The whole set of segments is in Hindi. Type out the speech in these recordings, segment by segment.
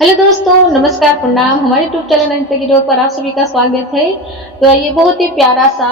हेलो दोस्तों, नमस्कार, प्रणाम। हमारे यूट्यूब चैनल नन्ही की डोर पर आप सभी का स्वागत है। तो ये बहुत ही प्यारा सा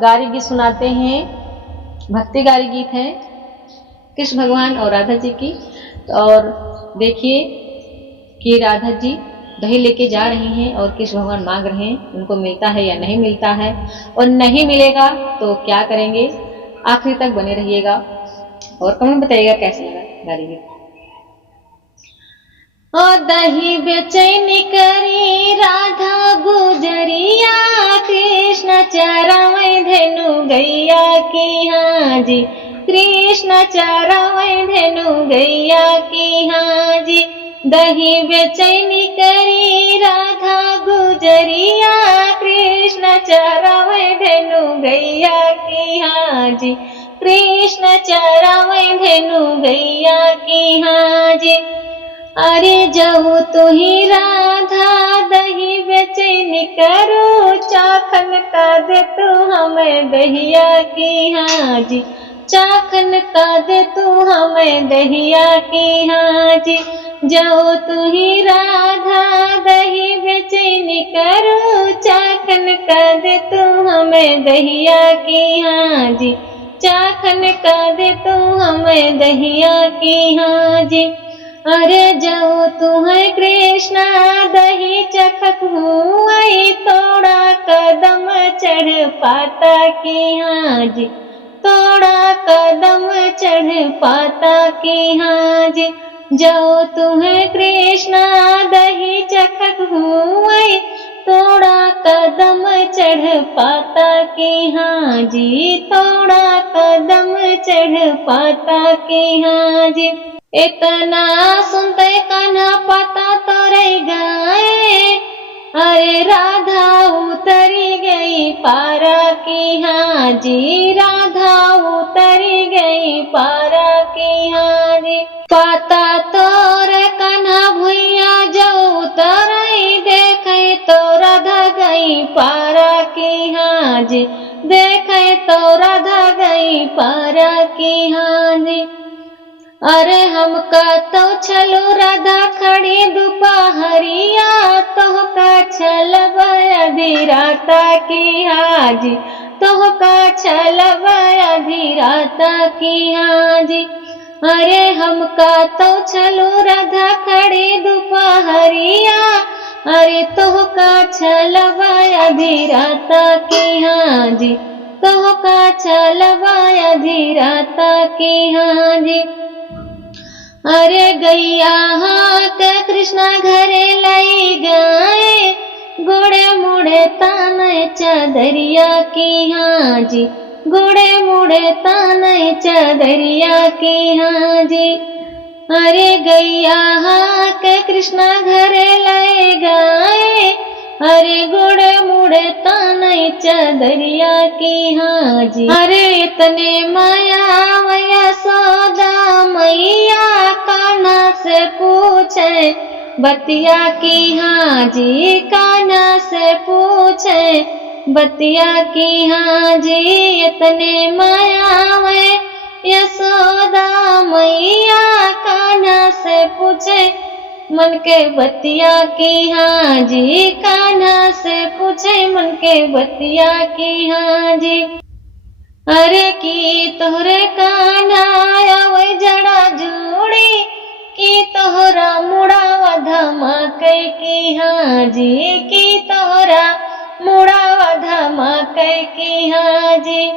गारी गीत सुनाते हैं। भक्ति गारी गीत है कृष्ण भगवान और राधा जी की। और देखिए कि राधा जी दही लेके जा रही हैं और कृष्ण भगवान मांग रहे हैं उनको मिलता है या नहीं मिलता है, और नहीं मिलेगा तो क्या करेंगे। आखिर तक बने रहिएगा और कमेंट बताइएगा कैसा लगा गारी गीत। ओ दही बेचैनी करी राधा गुजरिया, कृष्ण चरावै धेनु गैया की हाजी। कृष्ण चरावै धेनु गैया की हाजी। दही बेचैनी करी राधा गुजरिया, कृष्ण चरावै धेनु गैया की हाजी। कृष्ण चरावै धेनु गैया की हाजी। अरे जाऊ तू ही राधा दही बेचैनी करो, चाखन का दे तू हमें दहिया की हाजी। चाखन का दे तू हमें दहिया की हाजी। जाओ तू ही राधा दही बेचैनी करो, चाखन का दे तू हमें दहिया की हाजी। चाखन का दे तू हमें दहिया की हाजी। अरे जाओ तुम्हें कृष्णा दही चखत हूँ, थोड़ा कदम चढ़ पाता की हाजी। थोड़ा कदम चढ़ पाता की हाजी। जाओ तुम्हें कृष्णा दही चखत हूँ, थोड़ा कदम चढ़ पाता की हाजी। थोड़ा कदम चढ़ पाता की हाजी। इतना सुनते कान्हा पाता तो रह गए, अरे राधा उतरी गई पारा की हाजी। राधा उतरी गई पारा की हाजी। पाता तोर कान्हा भुइया जो उतरई, देखे तो राधा गई पारा की हाजी। देखे तो राधा गई पारा की हाजी। अरे हमका तो छलो राधा खड़ी दोपहरिया, तोहका छलब आधी राता की हाजी। तोहका छलब आधी राता की हाजी। अरे हमका तो छलो राधा खड़ी दोपहरिया, अरे तोहका छलब आधी राता की हाजी। तोहका छलब आधी राता की हाजी। अरे गैया हाँ के कृष्णा घरे लाई गए, गोड़े मुड़े ताने चादरिया की हाजी। गोड़े मुड़े ताने चादरिया की हाजी। अरे गैया हाँ के कृष्णा घरे लाई गए, अरे गोड़े मुड़े ताने चादरिया की हाजी। अरे इतने माया वया सौदा मैया, कान्हा से पूछे बतिया की हाजी। कान्हा से पूछे बतिया की हाजी। इतने माया वे यशोदा मैया, कान्हा से पूछे मन के बतिया की हाजी। कान्हा से पूछे मन के बतिया की हाजी। अरे की तोहरे कान्हा आवे जड़ा जोड़ी, की तोहरा मुड़ावा धमाकै की हाजी। की तोहरा मुड़ावा धमाकै की हाजी।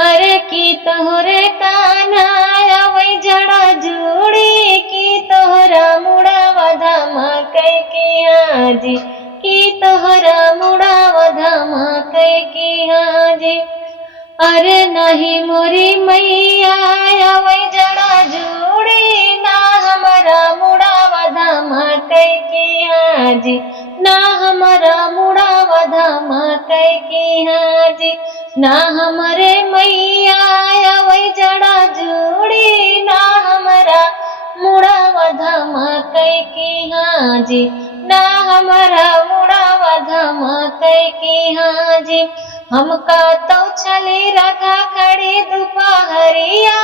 अरे की तोहरे कान्हा आवे जड़ा जोड़ी, की तोहरा मुड़ावा धमाकै की हाजी। की तोहरा मुड़ावा धमाकै की हाजी। अरे नहीं मोरी मैया आवे जड़ा जोड़ी, ना हमारा मुड़ावा धमाकै की हाजी। ना हमारा मुड़ावा धमाकै की हाजी। ना हमारे मैया आवे जड़ा जोड़ी, ना हमारा मुड़ावा धमाकै की हाजी। ना हमारा मुड़ावा धमाकै की हाजी। हमका तो छली राधा खड़ी दोपहरिया,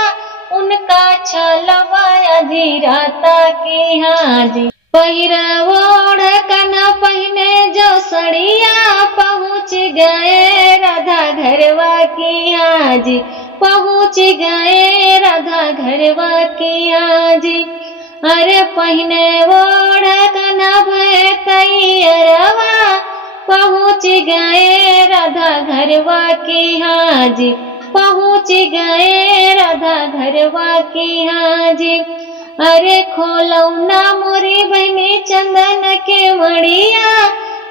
उनका छलवा आधी राता की हाजी। पहिरा ओढ़ कना पहिने जो सड़िया, पहुँच गए राधा घरवा की हाजी, पहुँच गए राधा घरवा की हाजी। अरे पहिने ओढ़ कना भय तैयरवा, पहुँच गए राधा घरवा की हाजी, पहुँच गए राधा घरवा की हाजी। अरे खोलौ ना मोरी बहनी चंदन के मड़िया,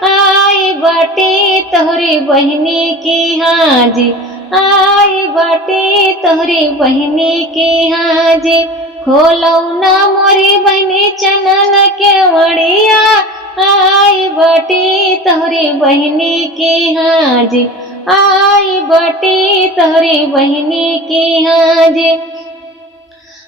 आई बाटी तोहरी बहनी की हाजी, आई बाटी तोहरी बहनी की हाजी। खोलौ ना मोरी बहनी चंदन के मड़िया, आई बाटी तोहरी बहनी की हाजी, आई बाटी तोहरी बहनी की हाजी।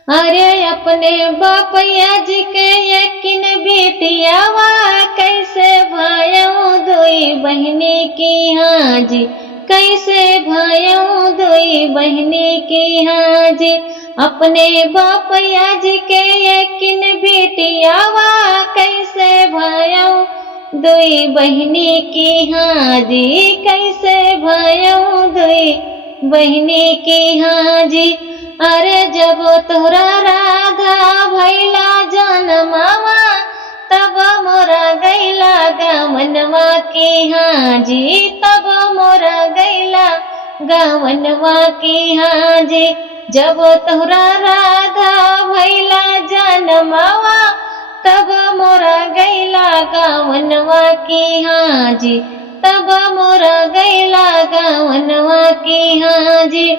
अरे अपने बापैया जी के यकीन बेटियावा, कैसे भायऊ दोई बहनी की हाजी, कैसे भायऊ दोई बहनी की हाजी। अपने बापैया जी के यकीन बेटियावा, कैसे भायऊ दोई बहनी की हाजी, कैसे भायऊ दोई बहनी की हाजी। अरे जब तोरा राधा भैला जनमावा, तब मोरा गैला गावनवा की हाजी, तब मोरा गैला गावनवा की हाजी। जब तोरा राधा भैला जनमावा, तब मोरा गैला गावनवा की हाजी, तब मोरा गैला गावनवा की हाजी।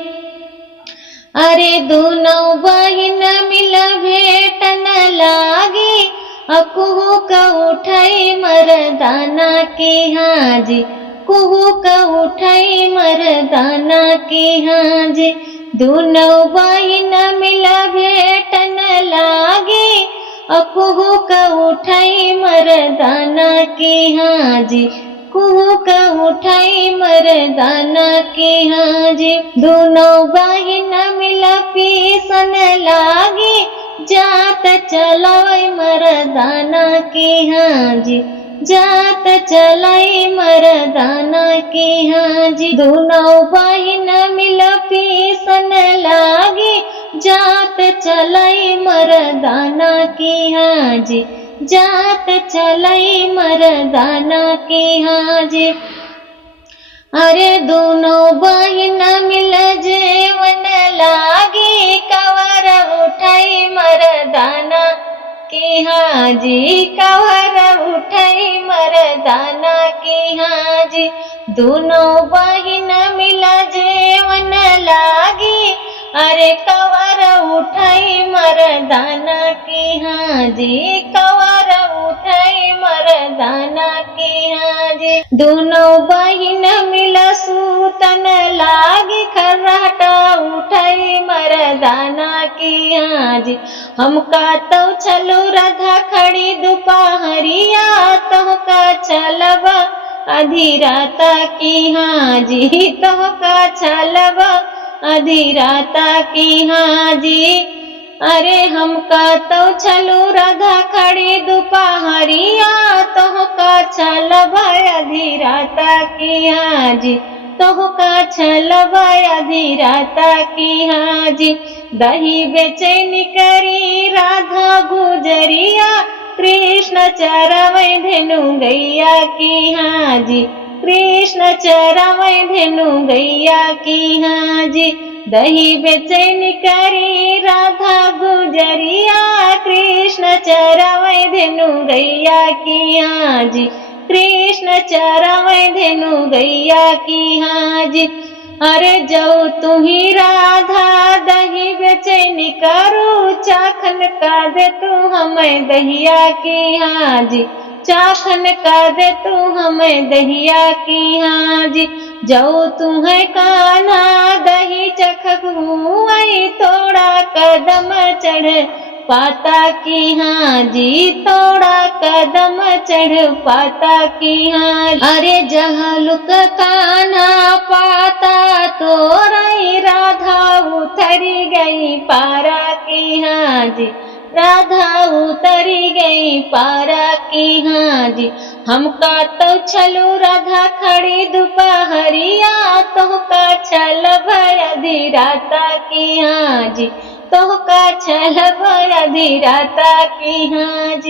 अरे दोनों बहिन मिल भेटन लागी, कुहू का उठाई मरदाना की हाजी, कुहू का उठाई मरदाना की हाजी। दोनों बहिन मिल भेटन लागी, कुहू का उठाई मरदाना की हाजी, कुहू का उठाई मरदाना की हाजी। दोनों बहिन मिल पीसन लागी, जात चलाई मरदाना की हाजी, जात चलाई मरदाना की हाजी। दोनों बहिन मिल पीसन लागी, जात चलाई मरदाना की हाजी, जात चलाई मरदाना की हाजी। अरे दोनों बहिन मिल जेवन लागी, कवर उठाई मरदाना की हाजी, कवर उठाई मरदाना की हाजी। दोनों बहिन मिल जेवन लागी, अरे कवर उठाई मरदाना की हाजी, कवर उठाई मरदाना की हाजी। दोनों बहिन मिल सूतन लागी, खर्राटा उठाई मरदाना की हाजी। हमका तो चलो राधा खड़ी दोपहरिया, तो का चलबा आधी राता की हाजी, तो का चलबा आधी राता की हाजी। अरे हमका तो चलो राधा खड़ी दोपहरिया, तो का चलबा आधी राता की हाजी, तो का चलबा आधी राता की हाजी। दही बेचैनी करी राधा गुजरिया, कृष्ण चरवै धेनु गैया की हाजी, कृष्ण चरवै धेनु गैया की हाजी। दही बेचैनी करी राधा गुजरिया, कृष्ण चरवै धेनु गैया की हाजी, कृष्ण चरवै धेनु गैया की हाजी। अरे जाओ तुम्ही राधा दही बेचैनी करू, चाखन का दे तू हमें दहिया की हाजी, चाखन का दे तू हमें दहिया की हाजी। जाओ तुम्हें कान्हा दही चखू, आई थोड़ा कदम चढ़ पाता की हाजी, थोड़ा कदम चढ़ पाता की हाजी। अरे जहाँ लुक कान्हा पाता, तो राई राधा उतरी गई पारा की हाजी, राधा उतरी गई पारा की हाँ जी। हमका तो छलो राधा खड़ी दोपहरिया, तोहका छल भय आधी राता की हाँ जी, तोहका छल भय आधी राता की हाँ जी।